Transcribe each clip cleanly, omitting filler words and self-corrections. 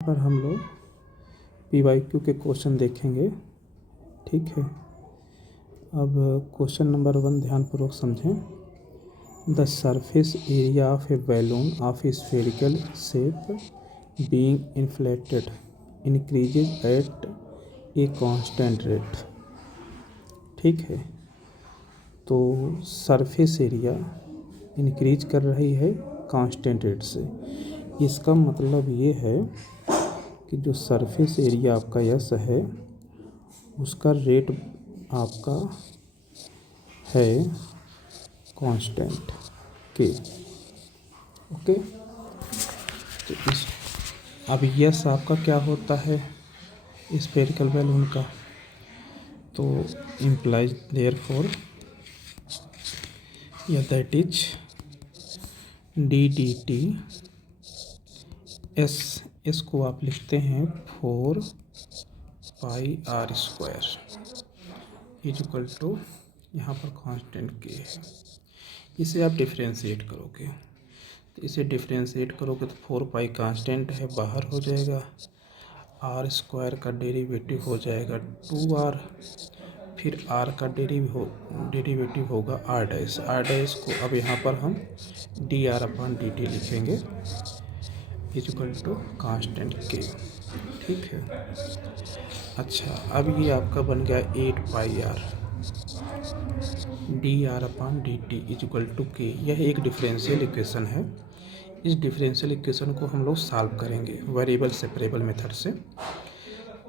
पर हम लोग PYQ के क्वेश्चन देखेंगे। ठीक है, अब क्वेश्चन नंबर 1 ध्यानपूर्वक समझें। The surface area of A balloon of spherical shape being inflated increases at a constant rate. ठीक है, तो सरफेस एरिया इंक्रीज कर रही है कांस्टेंट रेट से। इसका मतलब ये है कि जो सरफेस एरिया आपका यस है उसका रेट आपका है कांस्टेंट के। ओके, तो इस अब यस आपका क्या होता है स्फेरिकल बैलून का, तो इम्प्लाइज देयरफॉर या that is D D T S को आप लिखते हैं 4πr² इज इक्वल टू यहाँ पर कांस्टेंट के है। इसे आप डिफ्रेंशिएट करोगे तो इसे डिफ्रेंशिएट करोगे तो 4π कांस्टेंट है, बाहर हो जाएगा। r² का डेरिवेटिव हो जाएगा 2r, फिर r का डेरिवेटिव होगा r' को अब यहाँ पर हम dr/dt लिखेंगे इज इक्वल टू कांस्टेंट के। ठीक है, अच्छा अब ये आपका बन गया 8πr dr/dt is equal to के। यह एक डिफरेंशियल इक्वेशन है। इस डिफरेंशियल इक्वेशन को हम लोग सॉल्व करेंगे वेरिएबल सेपरेबल मेथड से।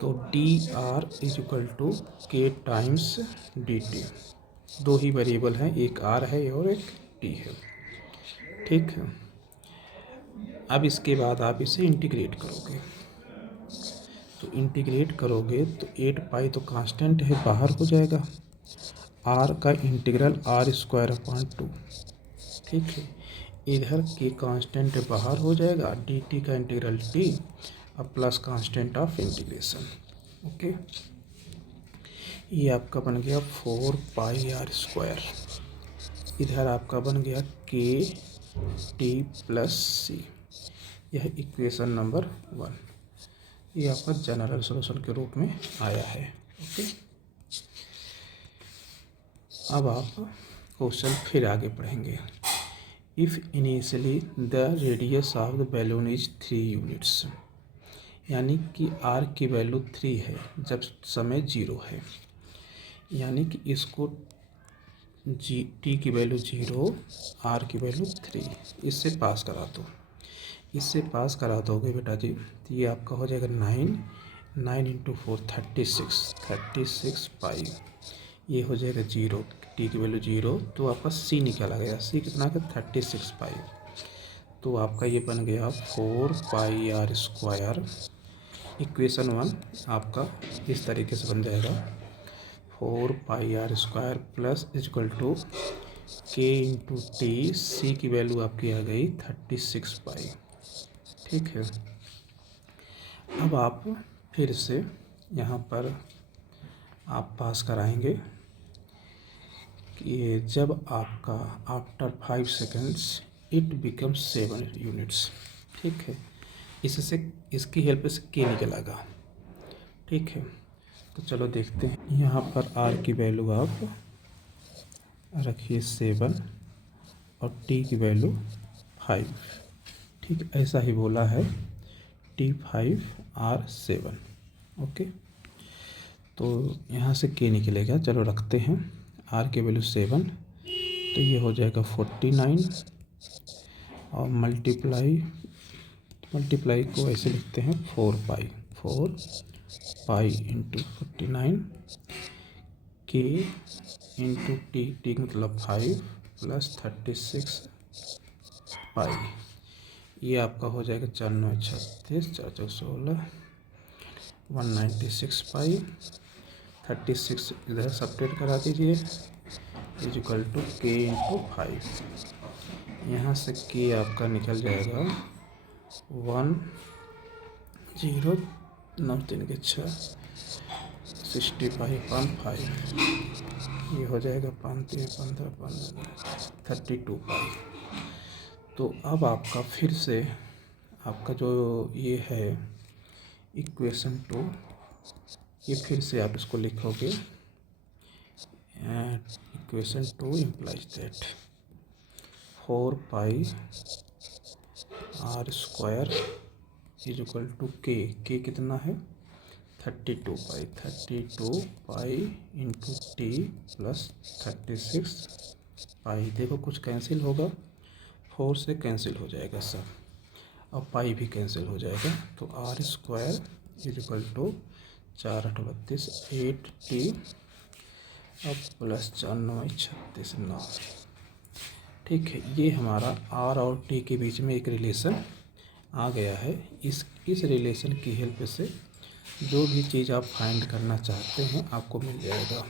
तो dr इज इक्वल टू के टाइम्स dt, दो ही वेरिएबल हैं, एक r है और एक t है। ठीक है, अब इसके बाद आप इसे इंटीग्रेट करोगे, तो इंटीग्रेट करोगे तो 8π तो कांस्टेंट है, बाहर हो जाएगा। r का इंटीग्रल r²/2। ठीक है, इधर के कांस्टेंट बाहर हो जाएगा, dt का इंटीग्रल t अब plus constant of integration. Okay, ये आपका बन गया 4πr²। इधर आपका बन गया के टी प्लस सी। यह इक्वेशन नंबर 1, ये आपका जनरल सॉल्यूशन के रूप में आया है। ओके, अब आप क्वेश्चन फिर आगे पढ़ेंगे। If initially the radius of the balloon is 3 units, यानी कि r की वैल्यू 3 है जब समय 0 है, यानी कि इसको t की वैल्यू 0, r की वैल्यू 3, इससे पास करा दो। इससे पास करा दोगे बेटा जी तो ये आपका हो जाएगा 9 × 4 36π। ये हो जाएगा 0, t की वैल्यू 0, तो आपका c निकाला गया। c कितना का 36π, तो आपका ये बन गया 4πr²। इक्वेशन 1 आपका इस तरीके से बन जाएगा 4πr² प्लस इक्वल टू के इंटू टी। सी की वैल्यू आपकी आ गई 36π। ठीक है, अब आप फिर से यहाँ पर आप पास कराएंगे कि जब आपका after 5 seconds it becomes 7 units. ठीक है, इससे इसकी हेल्प से के निकलेगा। ठीक है, तो चलो देखते हैं। यहाँ पर r की वैल्यू आप रखिए 7 और t की वैल्यू 5। ठीक, ऐसा ही बोला है T5 R7। ओके, तो यहाँ से के निकलेगा। चलो रखते हैं r की वैल्यू 7, तो ये हो जाएगा 49 और मल्टीप्लाई को ऐसे लिखते हैं 4π इंटू 49 के इंटू टी मतलब 5 प्लस 36π। ये आपका हो जाएगा 4 9 36 4 4 16 196π। 36 इधर सब्ट्रैक्ट करा दीजिए इज इक्वल टू के इंटू 5। यहाँ से के आपका निकल जाएगा 1 0 9 3 के 6 65.5। ये हो जाएगा 5 3 15 32π। तो अब आपका फिर से आपका जो ये है इक्वेशन 2, ये फिर से आप इसको लिखोगे, equation 2 implies that 4 pi r square is equal to के कितना है 32 pi into t plus 36 pi. देखो कुछ कैंसिल होगा, 4 से कैंसिल हो जाएगा सब, और पाई भी कैंसिल हो जाएगा, तो r square is equal to 4 8 32 8 t अब प्लस 4 9 36 9। ठीक है, ये हमारा आर और टी के बीच में एक रिलेशन आ गया है। इस रिलेशन की हेल्प से जो भी चीज़ आप फाइंड करना चाहते हैं आपको मिल जाएगा।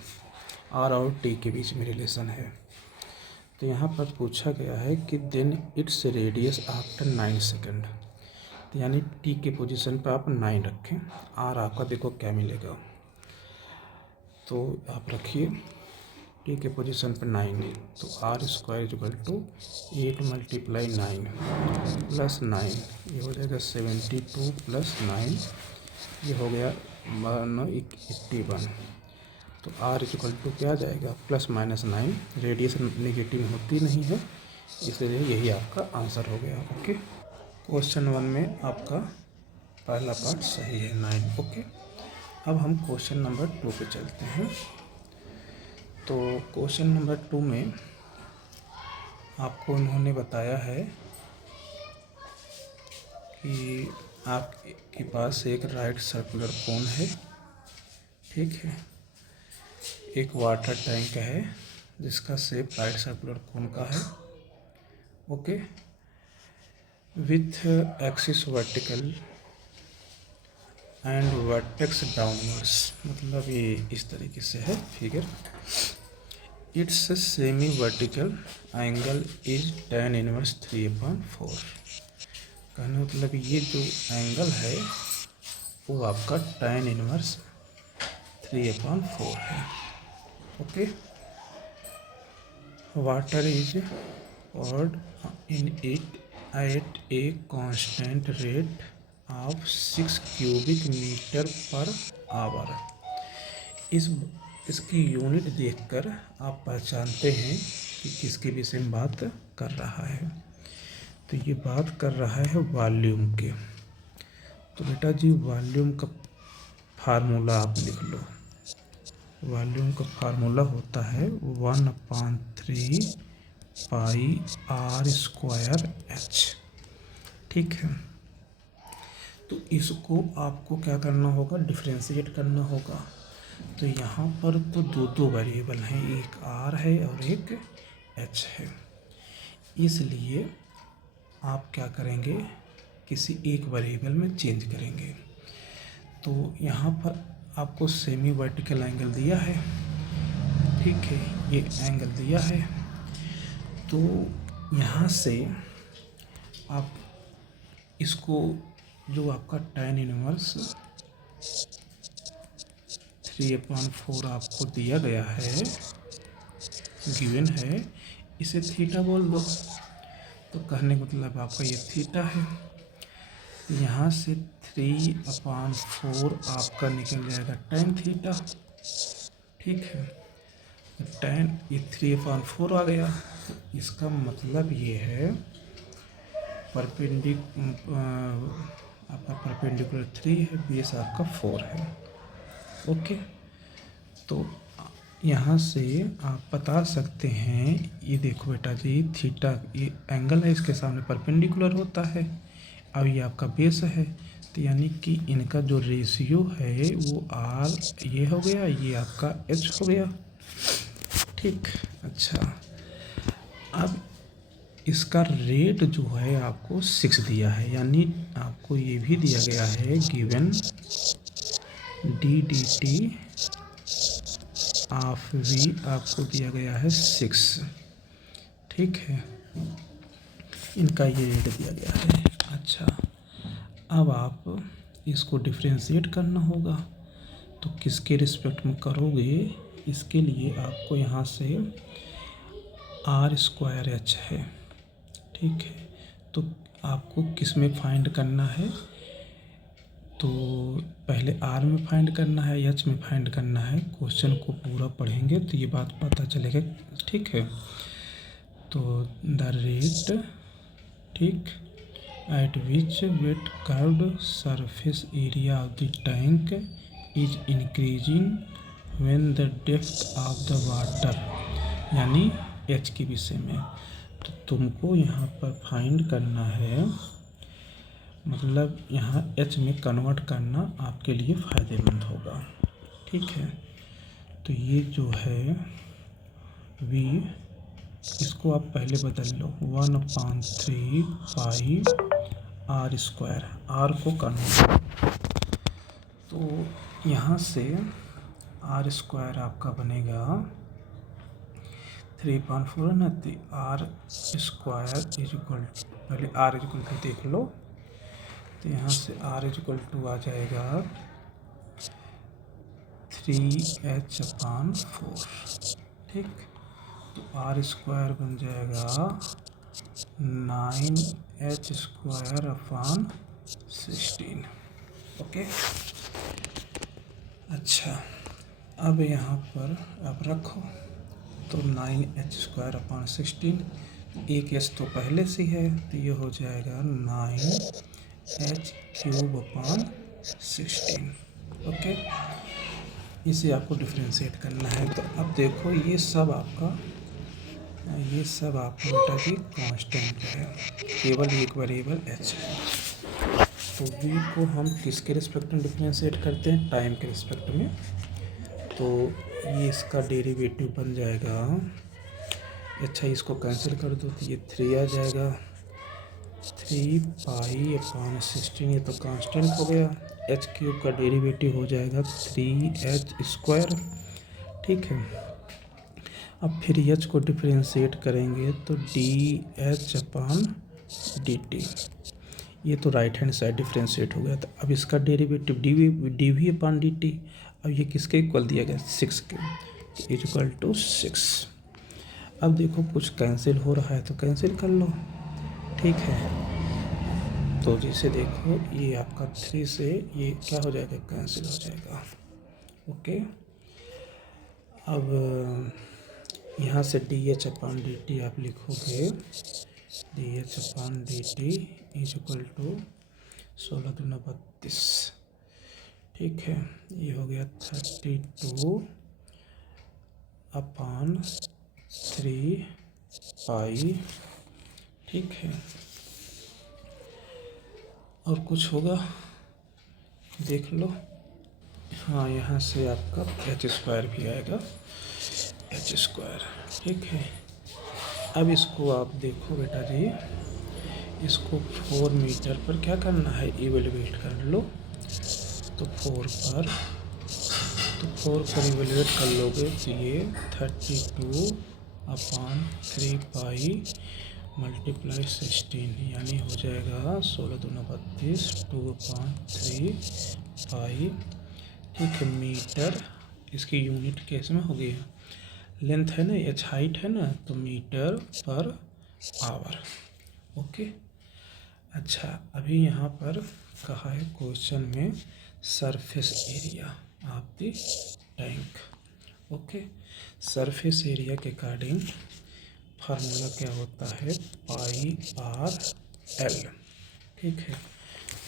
आर और टी के बीच में रिलेशन है। तो यहाँ पर पूछा गया है कि then its radius after 9 second, तो यानी टी के पोजीशन पर आप 9 रखें, आर आपका देखो क्या मिलेगा। तो आप रखिए टी के पोजीशन पर 9 है, तो r square equal to 8 multiply 9 plus 9, ये हो जाएगा 72 प्लस 9, ये हो गया 81। तो आर इक्वल टू क्या आ जाएगा प्लस माइनस 9, रेडियस नेगेटिव होती नहीं है, इसलिए यही आपका आंसर हो गया। ओके, क्वेश्चन 1 में आपका पहला पार्ट सही है 9। ओके, अब हम क्वेश्चन नंबर 2 पे चलते हैं। तो क्वेश्चन नंबर 2 में आपको उन्होंने बताया है कि आपके पास एक राइट सर्कुलर कोन है, ठीक है, एक वाटर टैंक है जिसका शेप राइट सर्कुलर कोन का है। Okay, with axis vertical and vertex downwards, मतलब ये इस तरीके से है figure. It's semi vertical angle is tan inverse 3/4। कहने मतलब ये जो एंगल है वो आपका tan इनवर्स 3/4 है। Okay, water is poured in it at a constant rate of 6 cubic metre पर आवर। इसकी यूनिट देखकर आप पहचानते हैं कि किसके विषय में बात कर रहा है। तो ये बात कर रहा है वॉल्यूम के। तो बेटा जी वॉल्यूम का फार्मूला आप लिख लो। वॉल्यूम का फार्मूला होता है 1/3 पाई आर स्क्वायर एच। ठीक है, तो इसको आपको क्या करना होगा, डिफ्रेंशिएट करना होगा। तो यहाँ पर तो दो वेरिएबल हैं, एक आर है और एक एच है, इसलिए आप क्या करेंगे, किसी एक वेरिएबल में चेंज करेंगे। तो यहाँ पर आपको सेमी वर्टिकल एंगल दिया है, ठीक है, ये एंगल दिया है। तो यहाँ से आप इसको जो आपका tan इनवर्स 3/4 आपको दिया गया है, गिवन है, इसे थीटा बोल दो। तो कहने का मतलब आपका ये थीटा है। यहाँ से 3/4 आपका निकल जाएगा tan थीटा। ठीक है, tan ये 3/4 आ गया। तो इसका मतलब ये है आपका परपेंडिकुलर 3 है, बेस आपका 4 है। ओके, तो यहाँ से आप बता सकते हैं, ये देखो बेटा जी थीटा ये एंगल है, इसके सामने परपेंडिकुलर होता है। अब ये आपका बेस है, तो यानी कि इनका जो रेशियो है वो आर ये हो गया, ये आपका एच हो गया। ठीक, अच्छा, अब इसका रेट जो है आपको 6 दिया है, यानी आपको ये भी दिया गया है गिवन डी ऑफ वी आपको दिया गया है 6। ठीक है, इनका ये रेट दिया गया है। अच्छा, अब आप इसको डिफ्रेंशिएट करना होगा, तो किसके रिस्पेक्ट में करोगे, इसके लिए आपको यहाँ से आर स्क्वायर एच है, ठीक है, तो आपको किस में फाइंड करना है, तो पहले आर में फाइंड करना है, एच में फाइंड करना है। क्वेश्चन को पूरा पढ़ेंगे तो ये बात पता चलेगा, ठीक है। तो द रेट, ठीक, at which wet curved surface area of the tank is increasing when the depth of the water, यानी एच के विषय में। तो तुमको यहाँ पर फाइंड करना है, मतलब यहाँ एच में कन्वर्ट करना आपके लिए फ़ायदेमंद होगा, ठीक है। तो ये जो है v, इसको आप पहले बदल लो, 1/3 पाई आर स्क्वायर, आर को कन्वर्ट। तो यहाँ से आर स्क्वायर आपका बनेगा 3/4 है ना, तो आर स्क्वायर इज इक्वल, पहले आर इज इक्वल टू देख लो। तो यहाँ से आर इज इक्वल टू आ जाएगा 3h/4, ठीक। तो आर स्क्वायर बन जाएगा 9h² ओके। अच्छा, अब यहाँ पर आप रखो, तो 9h²/16, एक एच तो पहले से है, तो ये हो जाएगा 9h³/16, ओके। इसे आपको डिफ्रेंशिएट करना है। तो अब देखो ये सब आपका बेटा जी कांस्टेंट है, केवल एक वेरिएबल एच है। तो v को हम किसके रिस्पेक्ट में डिफ्रेंशिएट करते हैं? टाइम के रिस्पेक्ट में। तो ये इसका डेरिवेटिव बन जाएगा, अच्छा इसको कैंसिल कर दो, तो ये 3 आ जाएगा, 3π/16, ये तो कांस्टेंट हो गया। h³ का डेरिवेटिव हो जाएगा 3h², ठीक है। अब फिर h को डिफ्रेंशिएट करेंगे तो dH/dt, ये तो राइट हैंड साइड डिफ्रेंशिएट हो गया था। अब इसका डेरिवेटिव dV/dt, अब ये किसके इक्वल दिया गया? 6 के, इक्वल टू 6। अब देखो कुछ कैंसिल हो रहा है तो कैंसिल कर लो, ठीक है। तो जैसे देखो ये आपका 3 से ये क्या हो जाएगा? कैंसिल हो जाएगा, ओके। अब यहाँ से dH/dt आप लिखोगे, dH/dt इज इक्वल टू 16 दूना 32, ठीक है। ये हो गया 32/3π, ठीक है। और कुछ होगा देख लो, हाँ यहाँ से आपका h² भी आएगा, h², ठीक है। अब इसको आप देखो बेटा जी, इसको 4 मीटर पर क्या करना है? इवेलुएट कर लो। तो 4 पर इवेलुएट कर लोगे तो ये 32/3π × 16, यानी हो जाएगा 16 दूना 32, 2/3π, ठीक है, मीटर। इसकी यूनिट कैसे में होगी? लेंथ है ना, h हाइट है ना, तो मीटर पर आवर, ओके। अच्छा, अभी यहाँ पर कहा है क्वेश्चन में surface area of the tank, okay. Surface area के अकॉर्डिंग फार्मूला क्या होता है? πr/l, ठीक है।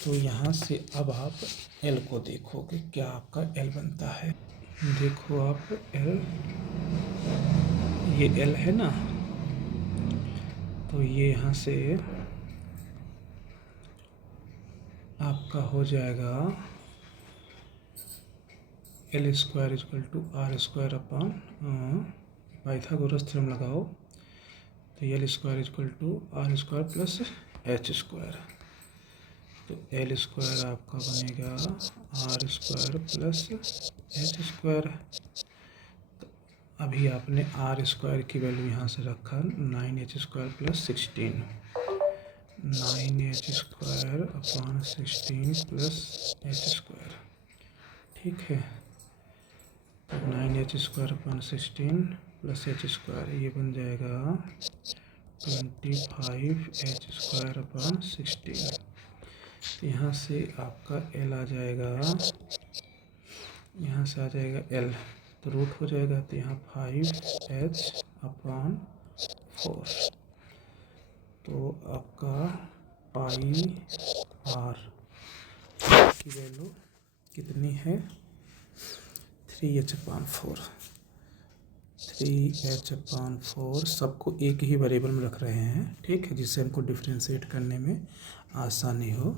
तो यहाँ से अब आप L को देखोगे, क्या आपका L बनता है? देखो आप L, ये L है ना, तो ये यहाँ से आपका हो जाएगा L² = R²/, पाइथागोरस थ्योरम लगाओ, तो L² = R² + H², तो L² आपका बनेगा R² + H²। तो अभी आपने R² की वैल्यू यहाँ से रखा 9h² + 16, 9h²/16 + h², ठीक है। तो 9h²/16 + h², ये बन जाएगा 25h²/16, तो यहाँ से आपका एल आ जाएगा, यहाँ से आ जाएगा एल, तो रूट हो जाएगा, तो यहाँ 5h/4, तो आपका पाई आर की वैल्यू कितनी है, 3h/4। 3h/4 सबको एक ही वेरिएबल में रख रहे हैं, ठीक है, जिससे हमको डिफ्रेंशिएट करने में आसानी हो।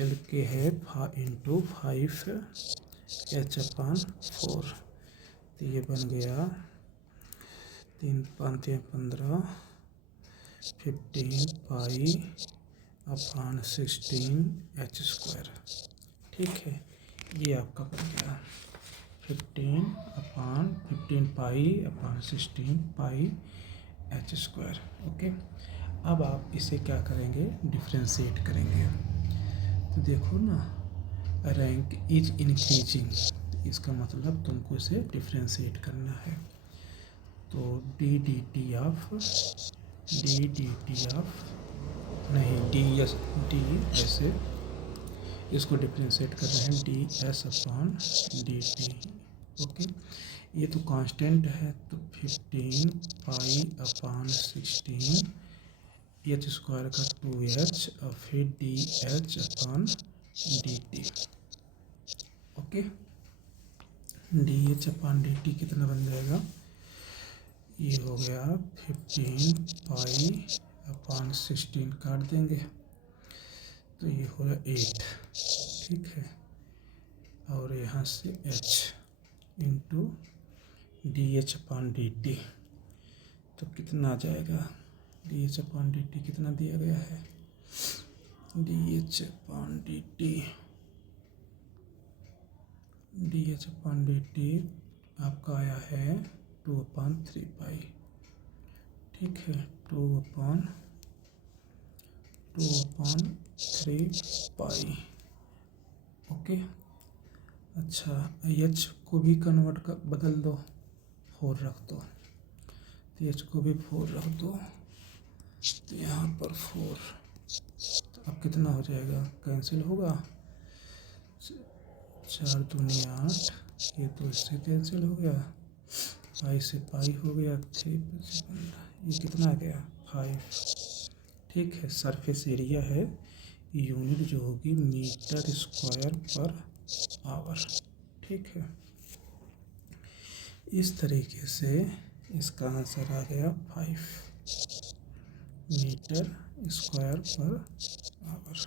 एल के है 5h/4, तो ये बन गया 3×5=15, 15 पाई/16h², ठीक है, ये आपका बन गया 15 पाई/16 ओके। अब आप इसे क्या करेंगे, डिफ्रेंशिएट करेंगे। तो देखो ना, रैंक इज इंक्रीजिंग, इसका मतलब तुमको इसे डिफ्रेंशिएट करना है। तो डी डी टी ऑफ नहीं, डी ऐसे इसको डिफ्रेंशिएट कर रहे हैं, ds/dt, ओके। ये तो कांस्टेंट है, तो 15 पाई/16 h² का 2h और फिर dh/dt, ओके। dh/dt कितना बन जाएगा, ये हो गया 15 पाई/16, काट देंगे तो ये हो गया 8, ठीक है, और यहाँ से h इंटू dh/dt, तो कितना आ जाएगा, dh/dt कितना दिया गया है, dh/dt आपका आया है 2/3 पाई, ठीक है, 2/3 पाई, ओके। अच्छा, एच को भी कन्वर्ट कर बदल दो, 4 रख दो, तो एच को भी 4 रख दो, तो यहाँ पर 4, तो अब कितना हो जाएगा, कैंसिल होगा, 4 दूनी 8, ये तो इससे कैंसिल हो गया, पाई से पाई हो गया, 3×15, ये कितना आ गया 5, ठीक है। सरफेस एरिया है, यूनिट जो होगी मीटर² पर आवर, ठीक है। इस तरीके से इसका आंसर आ गया 5 मीटर² पर आवर,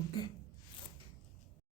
ओके।